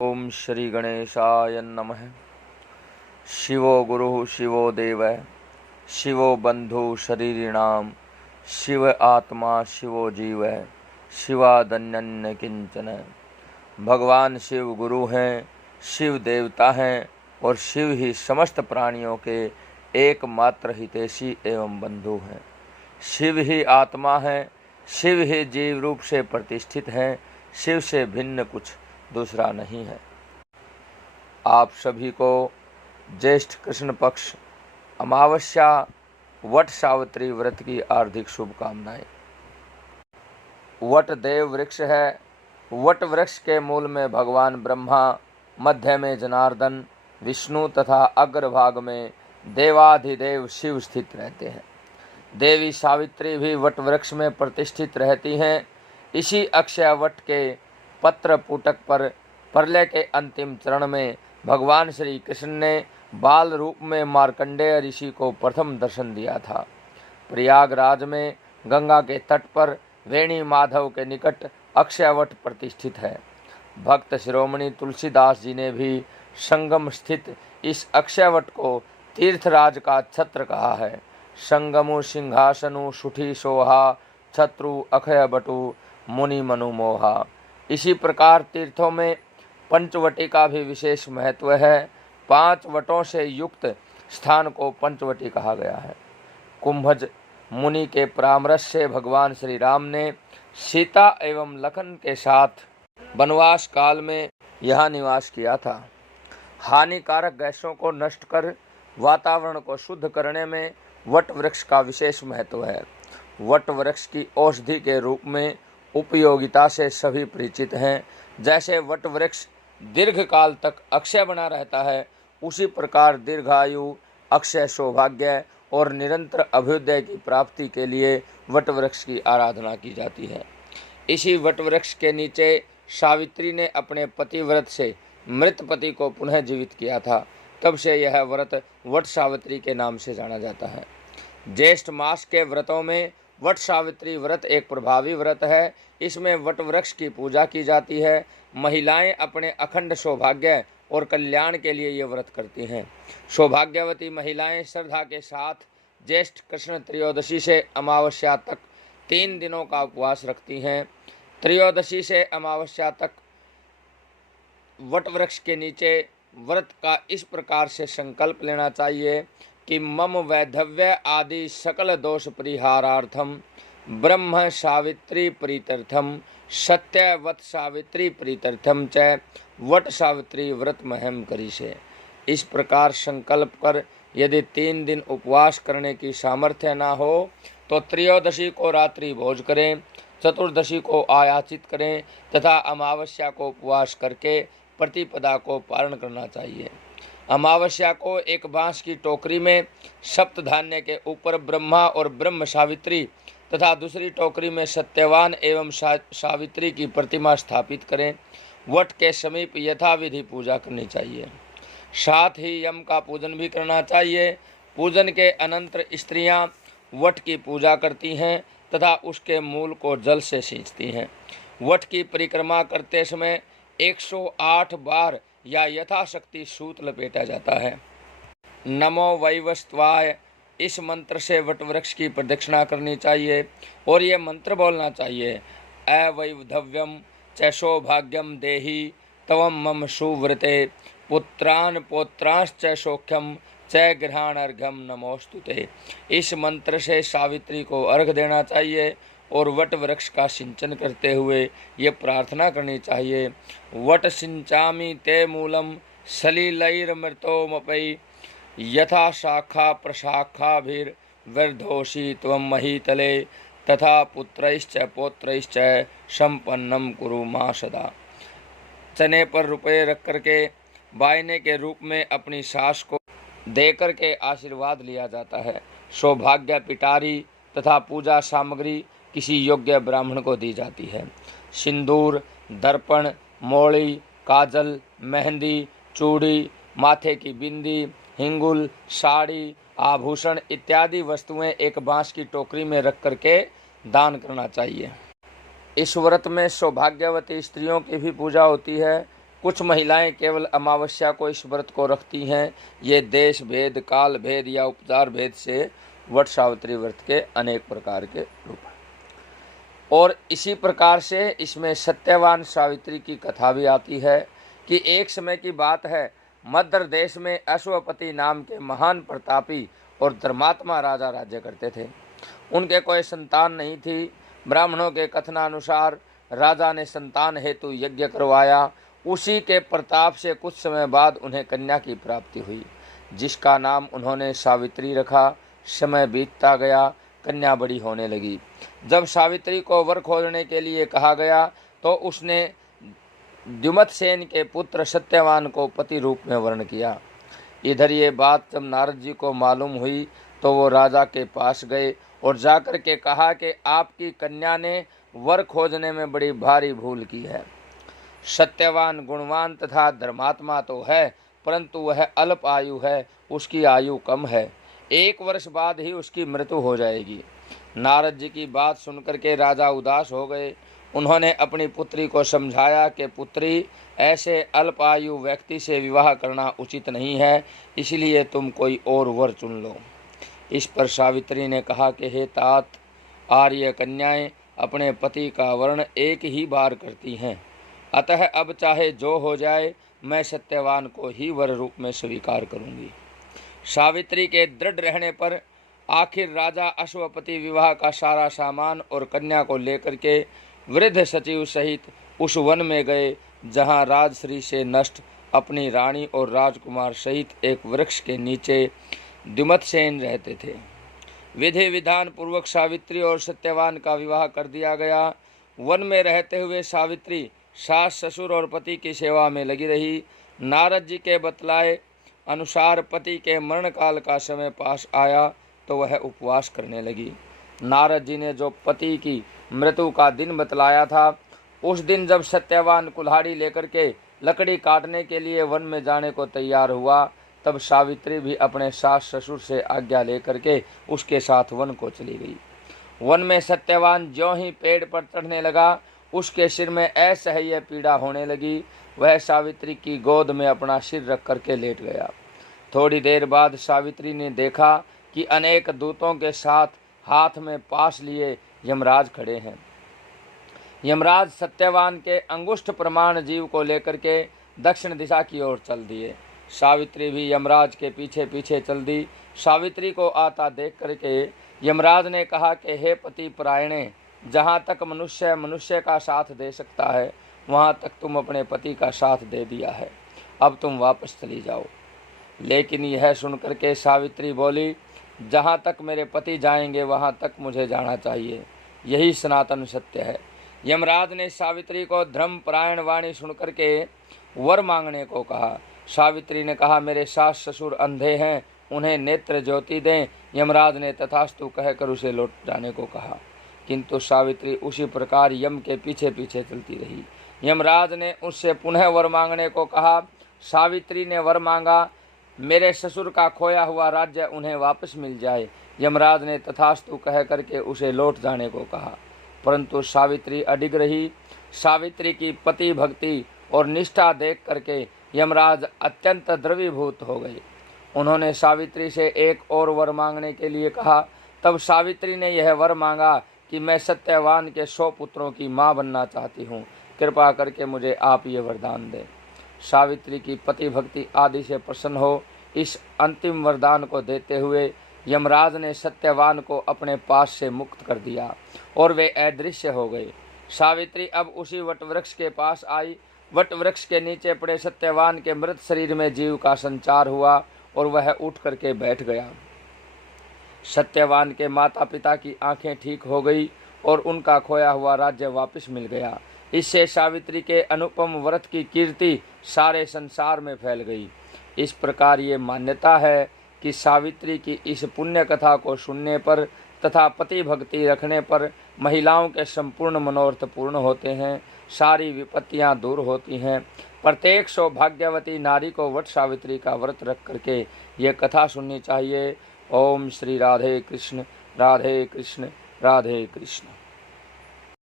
ओम श्री गणेशाय नमः। शिवो गुरुः शिवो देवः शिवो बंधु शरीरिणाम शिव आत्मा शिवो जीवः शिवादन्यन्य किंचन। भगवान शिव गुरु हैं, शिव देवता हैं और शिव ही समस्त प्राणियों के एकमात्र हितैषी एवं बंधु हैं। शिव ही आत्मा है, शिव ही जीव रूप से प्रतिष्ठित हैं, शिव से भिन्न कुछ दूसरा नहीं है। आप सभी को ज्येष्ठ कृष्ण पक्ष अमावस्या वट सावित्री व्रत की हार्दिक शुभकामनाएं। वट देव वृक्ष है। वट वृक्ष के मूल में भगवान ब्रह्मा, मध्य में जनार्दन विष्णु तथा अग्रभाग में देवाधिदेव शिव स्थित रहते हैं। देवी सावित्री भी वट वृक्ष में प्रतिष्ठित रहती हैं। इसी अक्षय वट के पत्र पुटक पर प्रलय के अंतिम चरण में भगवान श्री कृष्ण ने बाल रूप में मार्कंडेय ऋषि को प्रथम दर्शन दिया था। प्रयागराज में गंगा के तट पर वेणी माधव के निकट अक्षयवट प्रतिष्ठित है। भक्त शिरोमणि तुलसीदास जी ने भी संगम स्थित इस अक्षयवट को तीर्थराज का छत्र कहा है। संगमु सिंहासनु सुठी सोहा छत्रु अक्षय बटु मुनि मनु मोहा। इसी प्रकार तीर्थों में पंचवटी का भी विशेष महत्व है। 5 वटों से युक्त स्थान को पंचवटी कहा गया है। कुंभज मुनि के परामर्श से भगवान श्री राम ने सीता एवं लखन के साथ वनवास काल में यहाँ निवास किया था। हानिकारक गैसों को नष्ट कर वातावरण को शुद्ध करने में वट वृक्ष का विशेष महत्व है। वट वृक्ष की औषधि के रूप में उपयोगिता से सभी परिचित हैं। जैसे वट वृक्ष दीर्घ काल तक अक्षय बना रहता है, उसी प्रकार दीर्घायु, अक्षय सौभाग्य और निरंतर अभ्युदय की प्राप्ति के लिए वट वृक्ष की आराधना की जाती है। इसी वट वृक्ष के नीचे सावित्री ने अपने पतिव्रत से मृत पति को पुनः जीवित किया था। तब से यह व्रत वट सावित्री के नाम से जाना जाता है। ज्येष्ठ मास के व्रतों में वट सावित्री व्रत एक प्रभावी व्रत है। इसमें वट वृक्ष की पूजा की जाती है। महिलाएं अपने अखंड सौभाग्य और कल्याण के लिए ये व्रत करती हैं। सौभाग्यवती महिलाएं श्रद्धा के साथ ज्येष्ठ कृष्ण त्रयोदशी से अमावस्या तक 3 दिनों का उपवास रखती हैं। त्रयोदशी से अमावस्या तक वट वृक्ष के नीचे व्रत का इस प्रकार से संकल्प लेना चाहिए कि मम वैधव्य आदि सकल दोष परिहारार्थम ब्रह्म सावित्री प्रीत्यर्थम सत्यवत सावित्री प्रीत्यर्थम च वट सावित्री व्रत महम करिष्ये। इस प्रकार संकल्प कर यदि 3 दिन उपवास करने की सामर्थ्य न हो तो त्रयोदशी को रात्रि भोज करें, चतुर्दशी को आयाचित करें तथा अमावस्या को उपवास करके प्रतिपदा को पारण करना चाहिए। अमावस्या को एक बांस की टोकरी में सप्तधान्य के ऊपर ब्रह्मा और ब्रह्म सावित्री तथा दूसरी टोकरी में सत्यवान एवं सावित्री की प्रतिमा स्थापित करें। वट के समीप यथाविधि पूजा करनी चाहिए। साथ ही यम का पूजन भी करना चाहिए। पूजन के अनंतर स्त्रियां वट की पूजा करती हैं तथा उसके मूल को जल से सींचती हैं। वट की परिक्रमा करते समय 108 बार या यथाशक्ति सूत लपेटा जाता है। नमो वैवस्वाय इस मंत्र से वट वृक्ष की प्रदक्षिणा करनी चाहिए और ये मंत्र बोलना चाहिए। अवैधव्यम च सौभाग्यम देहि तवम मम सुव्रते पुत्रान पौत्रांश्च सौख्यम च गृहाणर्घ्यम नमोस्तुते। इस मंत्र से सावित्री को अर्घ देना चाहिए और वट वृक्ष का सिंचन करते हुए ये प्रार्थना करनी चाहिए। वट सिंचामि ते मूलम सलिलैर्मृतोमपि यथा शाखा प्रशाखाभिर्वर्धोषि त्वं महीतले तथा पुत्रैश्च पौत्रैश्च संपन्नम कुरु मा सदा। चने पर रुपये रख करके वायने के रूप में अपनी सास को देकर के आशीर्वाद लिया जाता है। सौभाग्य पिटारी तथा पूजा सामग्री किसी योग्य ब्राह्मण को दी जाती है। सिंदूर, दर्पण, मौली, काजल, मेहंदी, चूड़ी, माथे की बिंदी, हिंगुल, साड़ी, आभूषण इत्यादि वस्तुएं एक बांस की टोकरी में रख करके दान करना चाहिए। इस व्रत में सौभाग्यवती स्त्रियों की भी पूजा होती है। कुछ महिलाएं केवल अमावस्या को इस व्रत को रखती हैं। ये देश भेद, काल भेद या उपचार भेद से वट सावित्री व्रत के अनेक प्रकार के रूप हैं। और इसी प्रकार से इसमें सत्यवान सावित्री की कथा भी आती है कि एक समय की बात है, मद्र देश में अश्वपति नाम के महान प्रतापी और धर्मात्मा राजा राज्य करते थे। उनके कोई संतान नहीं थी। ब्राह्मणों के कथनानुसार राजा ने संतान हेतु यज्ञ करवाया। उसी के प्रताप से कुछ समय बाद उन्हें कन्या की प्राप्ति हुई, जिसका नाम उन्होंने सावित्री रखा। समय बीतता गया, कन्या बड़ी होने लगी। जब सावित्री को वर खोजने के लिए कहा गया तो उसने द्युमत्सेन के पुत्र सत्यवान को पति रूप में वर्ण किया। इधर ये बात जब नारद जी को मालूम हुई तो वो राजा के पास गए और जाकर के कहा कि आपकी कन्या ने वर खोजने में बड़ी भारी भूल की है। सत्यवान गुणवान तथा धर्मात्मा तो है, परंतु वह अल्प आयु है, उसकी आयु कम है। 1 वर्ष बाद ही उसकी मृत्यु हो जाएगी। नारद जी की बात सुनकर के राजा उदास हो गए। उन्होंने अपनी पुत्री को समझाया कि पुत्री, ऐसे अल्पायु व्यक्ति से विवाह करना उचित नहीं है, इसलिए तुम कोई और वर चुन लो। इस पर सावित्री ने कहा कि हे तात, आर्य कन्याएं अपने पति का वर्ण एक ही बार करती हैं, अतः अब चाहे जो हो जाए मैं सत्यवान को ही वर रूप में स्वीकार करूंगी। सावित्री के दृढ़ रहने पर आखिर राजा अश्वपति विवाह का सारा सामान और कन्या को लेकर के वृद्ध सचिव सहित उस वन में गए जहां राजश्री से नष्ट अपनी रानी और राजकुमार सहित एक वृक्ष के नीचे द्युमत्सेन रहते थे। विधि विधान पूर्वक सावित्री और सत्यवान का विवाह कर दिया गया। वन में रहते हुए सावित्री सास ससुर और पति की सेवा में लगी रही। नारद जी के बतलाए अनुसार पति के मरण काल का समय पास आया तो वह उपवास करने लगी। नारद जी ने जो पति की मृत्यु का दिन बतलाया था, उस दिन जब सत्यवान कुल्हाड़ी लेकर के लकड़ी काटने के लिए वन में जाने को तैयार हुआ, तब सावित्री भी अपने सास ससुर से आज्ञा लेकर के उसके साथ वन को चली गई। वन में सत्यवान ज्यों ही पेड़ पर चढ़ने लगा, उसके सिर में असह्य पीड़ा होने लगी। वह सावित्री की गोद में अपना सिर रख करके लेट गया। थोड़ी देर बाद सावित्री ने देखा कि अनेक दूतों के साथ हाथ में पास लिए यमराज खड़े हैं। यमराज सत्यवान के अंगुष्ठ प्रमाण जीव को लेकर के दक्षिण दिशा की ओर चल दिए। सावित्री भी यमराज के पीछे पीछे चल दी। सावित्री को आता देख करके यमराज ने कहा कि हे पति परायणे, जहाँ तक मनुष्य मनुष्य का साथ दे सकता है, वहाँ तक तुम अपने पति का साथ दे दिया है, अब तुम वापस चली जाओ। लेकिन यह सुनकर के सावित्री बोली, जहाँ तक मेरे पति जाएंगे वहाँ तक मुझे जाना चाहिए, यही सनातन सत्य है। यमराज ने सावित्री को धर्मपरायण वाणी सुनकर के वर मांगने को कहा। सावित्री ने कहा, मेरे सास ससुर अंधे हैं, उन्हें नेत्र ज्योति दें। यमराज ने तथास्तु कहकर उसे लौट जाने को कहा, किंतु सावित्री उसी प्रकार यम के पीछे पीछे चलती रही। यमराज ने उससे पुनः वर मांगने को कहा। सावित्री ने वर मांगा, मेरे ससुर का खोया हुआ राज्य उन्हें वापस मिल जाए। यमराज ने तथास्तु कह करके उसे लौट जाने को कहा, परंतु सावित्री अडिग रही। सावित्री की पति भक्ति और निष्ठा देख करके यमराज अत्यंत द्रवीभूत हो गए। उन्होंने सावित्री से एक और वर मांगने के लिए कहा। तब सावित्री ने यह वर मांगा कि मैं सत्यवान के 100 पुत्रों की माँ बनना चाहती हूँ, कृपा करके मुझे आप ये वरदान दें। सावित्री की पति भक्ति आदि से प्रसन्न हो इस अंतिम वरदान को देते हुए यमराज ने सत्यवान को अपने पास से मुक्त कर दिया और वे अदृश्य हो गए। सावित्री अब उसी वटवृक्ष के पास आई। वटवृक्ष के नीचे पड़े सत्यवान के मृत शरीर में जीव का संचार हुआ और वह उठ करके बैठ गया। सत्यवान के माता पिता की आंखें ठीक हो गई और उनका खोया हुआ राज्य वापस मिल गया। इससे सावित्री के अनुपम व्रत की कीर्ति सारे संसार में फैल गई। इस प्रकार ये मान्यता है कि सावित्री की इस पुण्य कथा को सुनने पर तथा पति भक्ति रखने पर महिलाओं के संपूर्ण मनोरथ पूर्ण होते हैं, सारी विपत्तियां दूर होती हैं। प्रत्येक सौभाग्यवती नारी को वट सावित्री का व्रत रख करके ये कथा सुननी चाहिए। ओम श्री राधे कृष्ण राधे कृष्ण राधे कृष्ण।